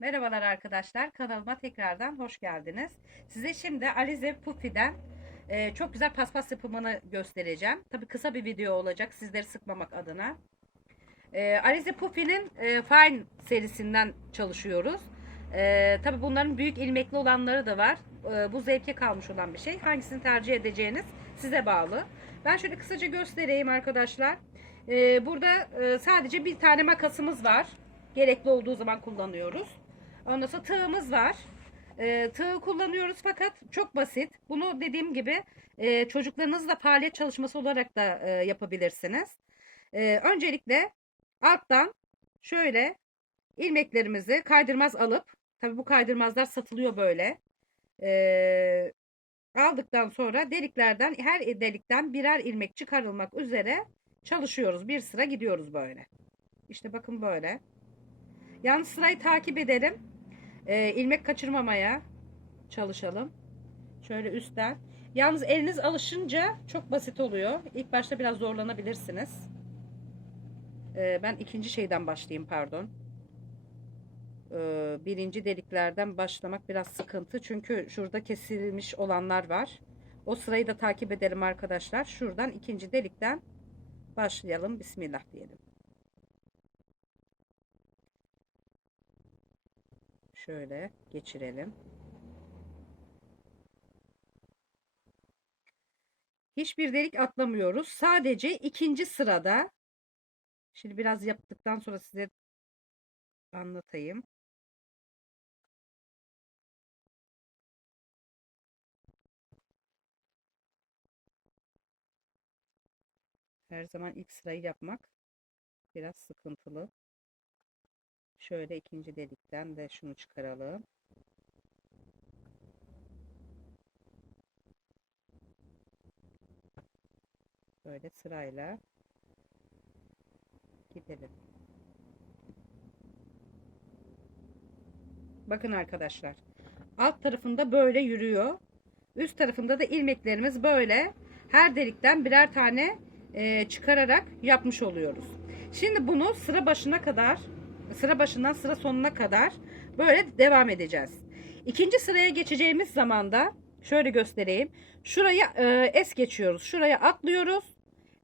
Merhabalar arkadaşlar. Kanalıma tekrardan hoş geldiniz. Size şimdi Alize Pufi'den e, çok güzel paspas yapımını göstereceğim. Tabi kısa bir video olacak sizleri sıkmamak adına. E, Alize Pufi'nin e, Fine serisinden çalışıyoruz. E, Tabi bunların büyük ilmekli olanları da var. E, bu zevke kalmış olan bir şey. Hangisini tercih edeceğiniz size bağlı. Ben şöyle kısaca göstereyim arkadaşlar. E, burada e, sadece bir tane makasımız var. Gerekli olduğu zaman kullanıyoruz. Ondan sonra tığımız var. E, tığ kullanıyoruz fakat çok basit. Bunu dediğim gibi e, çocuklarınızla faaliyet çalışması olarak da e, yapabilirsiniz. E, öncelikle alttan şöyle ilmeklerimizi kaydırmaz alıp tabi bu kaydırmazlar satılıyor böyle. E, aldıktan sonra deliklerden her delikten birer ilmek çıkarılmak üzere çalışıyoruz. Bir sıra gidiyoruz böyle. İşte bakın böyle. Yalnız sırayı takip edelim. Ee, ilmek kaçırmamaya çalışalım. Şöyle üstten. Yalnız eliniz alışınca çok basit oluyor. İlk başta biraz zorlanabilirsiniz. Ee, ben ikinci şeyden başlayayım pardon. Ee, birinci deliklerden başlamak biraz sıkıntı. Çünkü şurada kesilmiş olanlar var. O sırayı da takip edelim arkadaşlar. Şuradan ikinci delikten başlayalım. Bismillah diyelim. Şöyle geçirelim. Hiçbir delik atlamıyoruz. Sadece ikinci sırada şimdi biraz yaptıktan sonra size anlatayım. Her zaman ilk sırayı yapmak biraz sıkıntılı. Şöyle ikinci delikten de şunu çıkaralım. Böyle sırayla gidelim. Bakın arkadaşlar. Alt tarafında böyle yürüyor. Üst tarafında da ilmeklerimiz böyle her delikten birer tane çıkararak yapmış oluyoruz. Şimdi bunu sıra başına kadar sıra başından sıra sonuna kadar böyle devam edeceğiz. İkinci sıraya geçeceğimiz zaman da şöyle göstereyim. Şuraya e, es geçiyoruz. Şuraya atlıyoruz.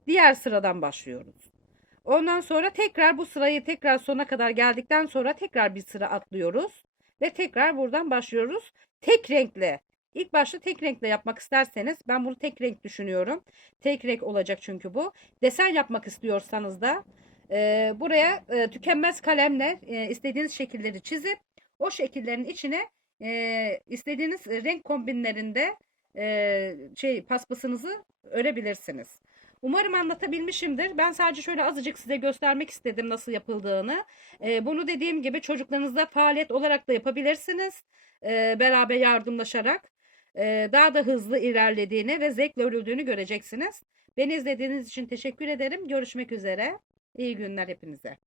Diğer sıradan başlıyoruz. Ondan sonra tekrar bu sırayı tekrar sona kadar geldikten sonra tekrar bir sıra atlıyoruz. Ve tekrar buradan başlıyoruz. Tek renkle. İlk başta tek renkle yapmak isterseniz ben bunu tek renk düşünüyorum. Tek renk olacak çünkü bu. Desen yapmak istiyorsanız da e, buraya e, tükenmez kalemle e, istediğiniz şekilleri çizip o şekillerin içine e, istediğiniz renk kombinlerinde e, şey paspasınızı örebilirsiniz. Umarım anlatabilmişimdir. Ben sadece şöyle azıcık size göstermek istedim nasıl yapıldığını. E, bunu dediğim gibi çocuklarınızla faaliyet olarak da yapabilirsiniz. E, beraber yardımlaşarak e, daha da hızlı ilerlediğini ve zevkle örüldüğünü göreceksiniz. Beni izlediğiniz için teşekkür ederim. Görüşmek üzere. İyi günler hepinize.